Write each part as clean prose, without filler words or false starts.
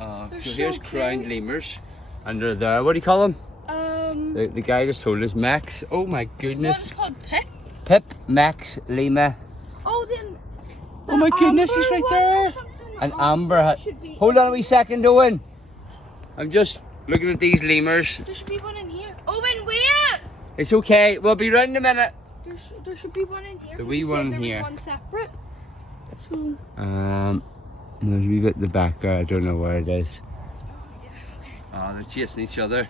So here's crowned lemurs. And they're there. What do you call them? The guy just told us Max. Oh my goodness. One's called Pip. Pip, Max, Lima. Oh, then. Oh my goodness, he's right there. And Amber. Hold on a wee second, Owen. I'm just looking at these lemurs. There should be one in here. Owen, wait! It's okay. We'll be round in a minute. There should be one in here. The wee one in here. One separate. So. There's a wee bit in the background. I don't know where it is. Yeah, okay. Oh, they're chasing each other.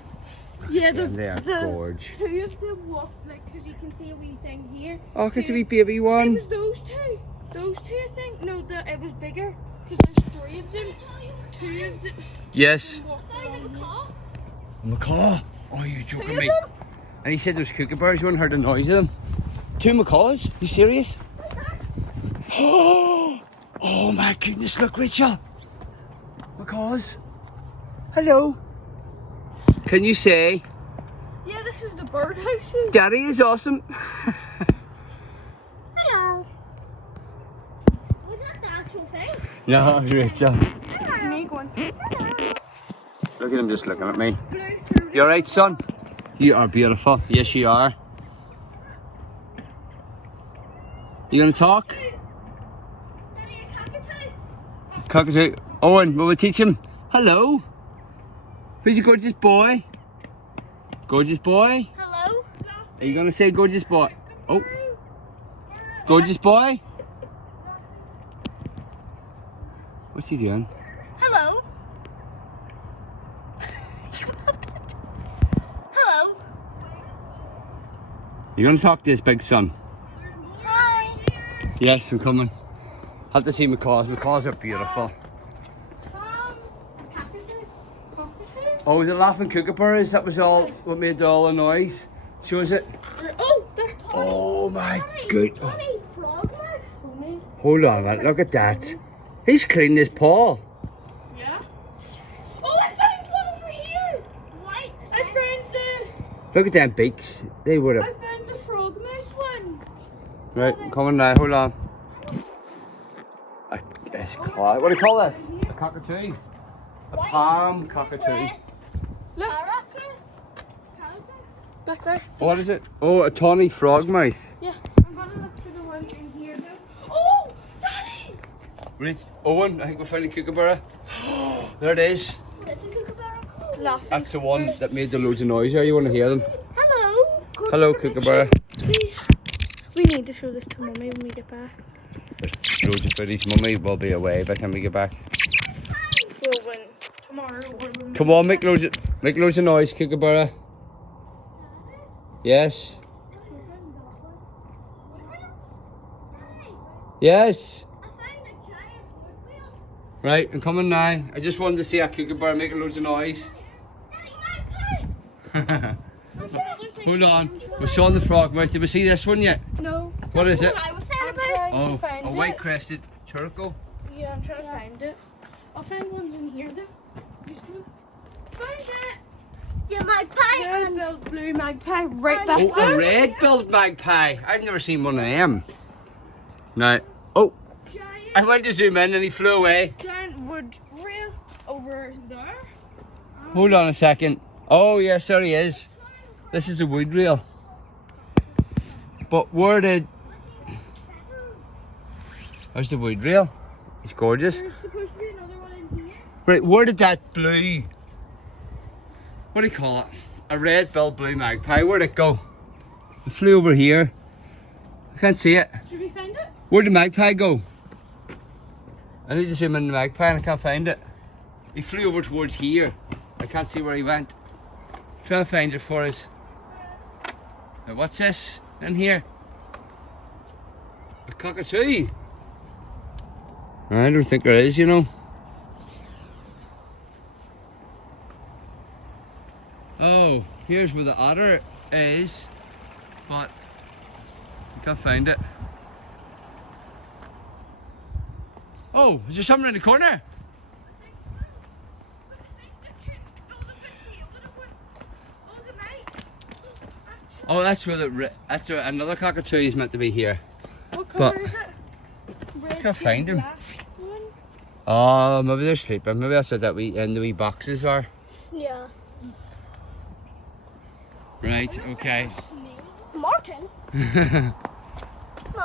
Yeah, they are gorge. Two of them walk, like, because you can see a wee thing here. Oh, it's a wee baby one. It was those two. Those two, I think. No, it was bigger. Because there's three of them. Two of them. Yes. A macaw? Oh, you're joking me. And he said there's kookaburras. You haven't heard the noise of them. 2 macaws? You serious? Oh my goodness, look, Rachel. Macaws. Hello. Can you say? Yeah, this is the birdhouse. Daddy is awesome. Hello. Was that the actual thing? No, it was Rachel. Make one. Look at him just looking at me. You alright, son? You are beautiful. Yes, you are. You gonna talk? Daddy, a cockatoo. Cockatoo. Owen, will we teach him? Hello. Who's a gorgeous boy? Gorgeous boy? Hello. Are you gonna say gorgeous boy? Oh. Gorgeous boy? What's he doing? Hello. Hello. You gonna talk to this big son? Hi. Yes, I'm coming. Have to see macaws. Macaws are beautiful. Oh, was it laughing kookaburras? That was all what made all the noise. Show us it. Oh, there. Oh my good. Frog mouth. Hold on, man. Look at that. He's cleaning his paw. Yeah. Oh, I found one over here. White. I found the. Look at them beaks. They would I have. found the frog mouth one. Right, I'm coming now. Hold on. What do you call this? A cockatoo. A palm cockatoo. Look, back there. What is it? Oh, a tawny frogmouth. Yeah. I'm gonna look for the one in here though. Oh, Daddy! Reach, Owen, I think we found a kookaburra. There it is. Where's the kookaburra? Laughing. That's the one that made the loads of noise there. You want to hear them? Hello. Hello, kookaburra. Please. We need to show this to Mummy when we get back. There's loads of goodies. Mummy will be away by the time we get back. Well, when tomorrow or when Come on, make loads of noise, kookaburra. Yes. Yes. I found a giant woodwheel. Right, I'm coming now. I just wanted to see a kookaburra making loads of noise. Daddy, my Hold on. We saw the frogmouth. Did we see this one yet? No. What is it? I was saying I'm about. trying Oh, to find a it. white crested turtle. Yeah, I'm trying to find it. I'll find ones in here though. Find it. Yeah, magpie. Red-billed blue magpie right back Oh, there. a red-billed magpie. I've never seen one of them. Now, oh, I went to zoom in and he flew away. Giant wood rail over there. Hold on a second. Oh, yes, there he is. This is a wood rail. But where did... There's the wood rail. It's gorgeous. There's supposed to be another one in here. Right, where did that blue... What do you call it? A red-billed blue magpie. Where'd it go? It flew over here. I can't see it. Should we find it? Where'd the magpie go? I need to zoom in the magpie and I can't find it. He flew over towards here. I can't see where he went. Trying to find it for us. Now what's this in here? A cockatoo. I don't think there is, you know. Oh, here's where the otter is, but I can't find it. Oh, is there something in the corner? Oh, that's where another cockatoo is meant to be here. What colour But is it? Red, can't find him. black one? Oh, maybe they're sleeping. Maybe that's what that the wee boxes are. Yeah. Right, okay. Martin?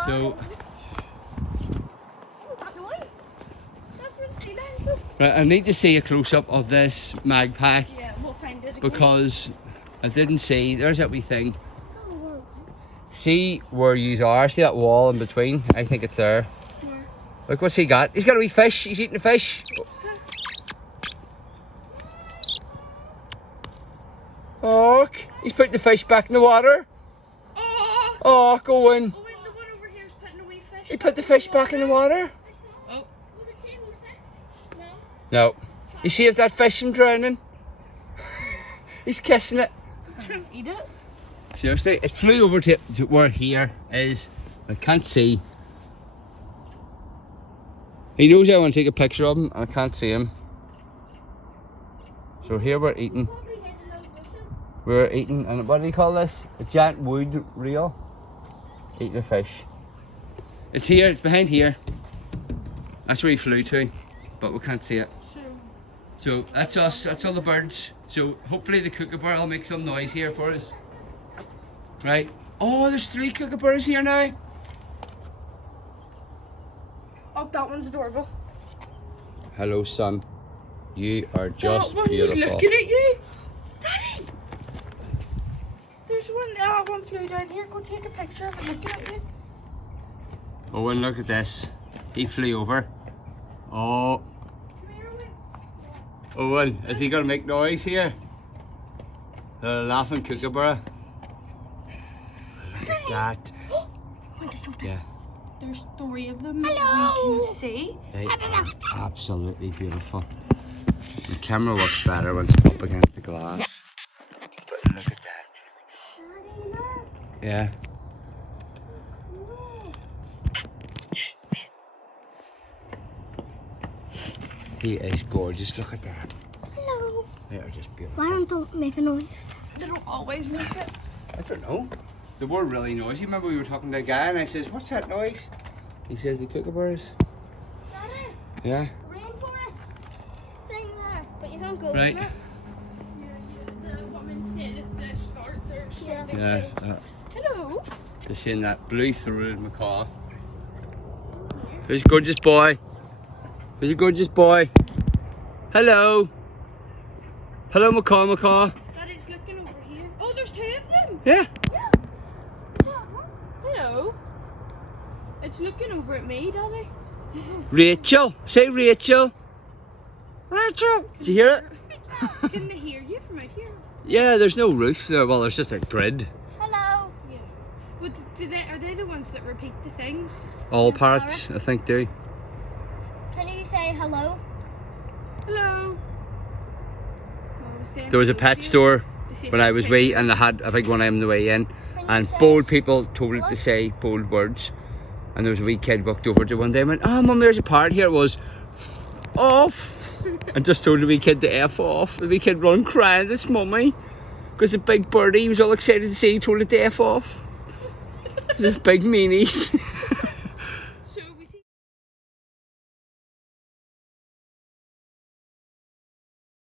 So, What was that noise? That's from sea lions. right, I need to see a close-up of this magpie Yeah, we'll find it again. because I didn't see. There's that wee thing. Oh, See where you are. See that wall in between? I think it's there. Where? Look, what's he got? He's got a wee fish. He's eating a fish. Oh, look. He's putting the fish back in the water. Oh! Oh, go in. Oh, wait, the one over here is putting a wee fish. He put the fish back in the water. Oh. no. No. You see if that fish is drowning? He's kissing it. Trying to eat it. Seriously, it flew over to where here is. I can't see. He knows I want to take a picture of him and I can't see him. So here we're eating. We're eating, and what do you call this? A giant wood reel. Eating a fish. It's here, it's behind here. That's where he flew to, but we can't see it. So that's us, that's all the birds. So hopefully the Kookaburra will make some noise here for us. Right. Oh, there's 3 Kookaburras here now. Oh, that one's adorable. Hello, son. You are just that one's beautiful. looking at you. Daddy! There's one flew down here. Go take a picture of it looking at you. Oh, and look at this. He flew over. Oh. Come here, Owen. Owen, is he going to make noise here? The laughing Kookaburra. Look at that. Yeah, There's 3 of them Hello. that we can see. they are absolutely beautiful. The camera looks better when it's up against the glass. But look at that. Yeah. He is gorgeous. Look at that. Hello. They are just beautiful. Why don't they make a noise? They don't always make it. I don't know. They were really noisy. Remember we were talking to a guy and I says, "What's that noise?" He says, "The Kookaburras." Daddy, Yeah. rainforest thing there, but you can't go Right. in it. The woman said at the start there's something. Yeah. Hello. Just seeing that blue-throated macaw. Who's a gorgeous boy? Who's a gorgeous boy? Hello. Hello, macaw. Daddy's looking over here. Oh, there's 2 of them. Yeah. Hello. It's looking over at me, Daddy. Rachel. Say Rachel. Rachel. Did you hear it? Can they hear you from out here? Yeah, there's no roof there. Well, there's just a grid. Hello. Yeah. But are they the ones that repeat the things? All The parrots, I think, do. Can you say hello? Hello. There was a pet store when I was wee and I had a big one on the way in. And bold people told it to say bold words. And there was a wee kid walked over to one day and went, "Oh, Mum, there's a parrot here." It was off. And just told the wee kid to F off. The wee kid run crying to his mummy. Because the big birdie he was all excited to see, he told it to F off. This big meanies.